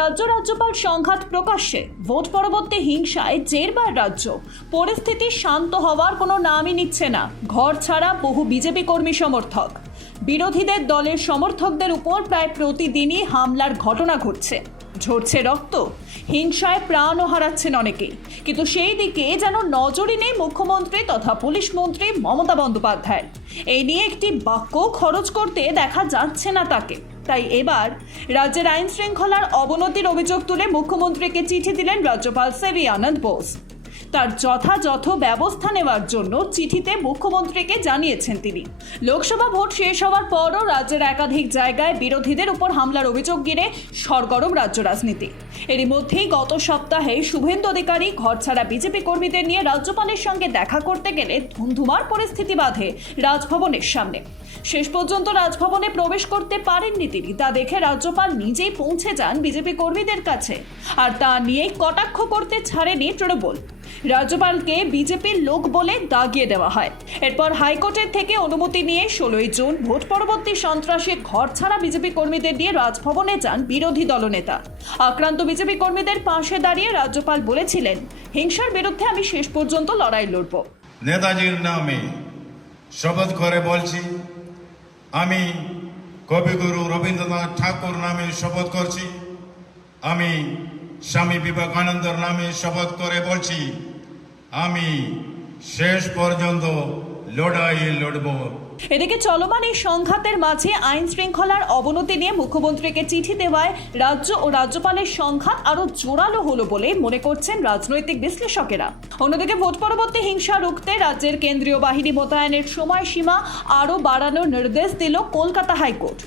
রাজ্য রাজ্যপাল সংঘাত প্রকাশ্যে। ভোট পরবর্তী হিংসায় জেরবার রাজ্য। পরিস্থিতি শান্ত হওয়ার কোনো নামই নিচ্ছে না। ঘর ছাড়া বহু বিজেপি কর্মী সমর্থক। বিরোধীদের দলের সমর্থকদের উপর প্রায় প্রতিদিনই হামলার ঘটনা ঘটছে। ঝরছে রক্ত। হিংসায় প্রাণও হারাচ্ছেন অনেকেই। কিন্তু সেই দিকে যেন নজরই নেই মুখ্যমন্ত্রী তথা পুলিশ মন্ত্রী মমতা বন্দ্যোপাধ্যায়। এই নিয়ে একটি বাক্য খরচ করতে দেখা যাচ্ছে না তাকে। তাই এবার রাজ্যের আইন শৃঙ্খলার অবনতির অভিযোগ তুলে মুখ্যমন্ত্রীকে চিঠি দিলেন রাজ্যপাল সেভি আনন্দ বোস। তার যথাযথ ব্যবস্থা নেওয়ার জন্য চিঠিতে মুখ্যমন্ত্রীকে জানিয়েছেন তিনি। লোকসভা ভোট শেষ হওয়ার পরও রাজ্যের একাধিক জায়গায় বিরোধীদের উপর হামলার অভিযোগ ঘিরে সরগরম রাজ্য রাজনীতি। এরই মধ্যেই গত সপ্তাহে শুভেন্দু অধিকারী ঘরছাড়া বিজেপি কর্মীদের নিয়ে রাজ্যপালের সঙ্গে দেখা করতে গেলে ধুমধুমার পরিস্থিতি বাধে রাজভবনের সামনে। শেষ পর্যন্ত রাজভবনে প্রবেশ করতে পারেননি তিনি। তা দেখে রাজ্যপাল নিজেই পৌঁছে যান বিজেপি কর্মীদের কাছে। আর তা নিয়েই কটাক্ষ করতে ছাড়েনি তৃণমূল। রাজ্যপালকে বিজেপির লোক বলে দাগিয়ে দেওয়া হয়। এরপর হাইকোর্টের থেকে অনুমতি নিয়ে ষোলোই জুন ভোট পরবর্তী সন্ত্রাসে ঘর ছাড়া বিজেপি কর্মীদের নিয়ে রাজভবনে যান বিরোধী দলনেতা। আক্রান্ত বিজেপি কর্মীদের পাশে দাঁড়িয়ে রাজ্যপাল বলেছিলেন, হিংসার বিরুদ্ধে আমি শেষ পর্যন্ত লড়াই লড়ব। নেতাজির নামে শপথ করে বলছি, আমি কবিগুরু রবীন্দ্রনাথ ঠাকুর নামে শপথ করছি, আমি স্বামী বিবেকানন্দর নামে শপথ করে বলছি, আমি শেষ পর্যন্ত লড়াই লড়ব। এদিকে চলমান এই সংঘাতের মাঝে আইন শৃঙ্খলার অবনতি নিয়ে মুখ্যমন্ত্রীকে চিঠি দেওয়ায় রাজ্য ও রাজ্যপালের সংঘাত আরও জোরালো হলো বলে মনে করছেন রাজনৈতিক বিশ্লেষকেরা। অন্যদিকে ভোট পরবর্তী হিংসা রুখতে রাজ্যের কেন্দ্রীয় বাহিনী মোতায়েনের সময়সীমা আরও বাড়ানোর নির্দেশ দিল কলকাতা হাইকোর্ট।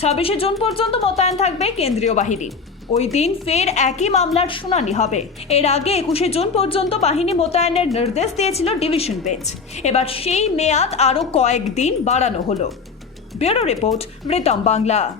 ছাব্বিশে জুন পর্যন্ত মোতায়েন থাকবে কেন্দ্রীয় বাহিনী। ওই দিন ফের একই মামলার শুনানি হবে। এর আগে একুশে জুন পর্যন্ত বাহিনী মোতায়েনের নির্দেশ দিয়েছিল ডিভিশন বেঞ্চ। এবার সেই মেয়াদ আরও কয়েকদিন বাড়ানো হলো। ব্যুরো রিপোর্ট মৃতম বাংলা।